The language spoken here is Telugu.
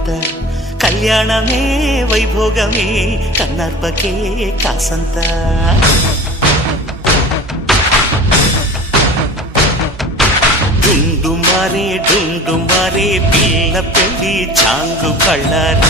ఎంత కళ్యాణమే వైభోగమే కన్నార్పకే కాసంత డుండు మారే పిల్ల పెళ్ళి చాంగు కళ్ళారి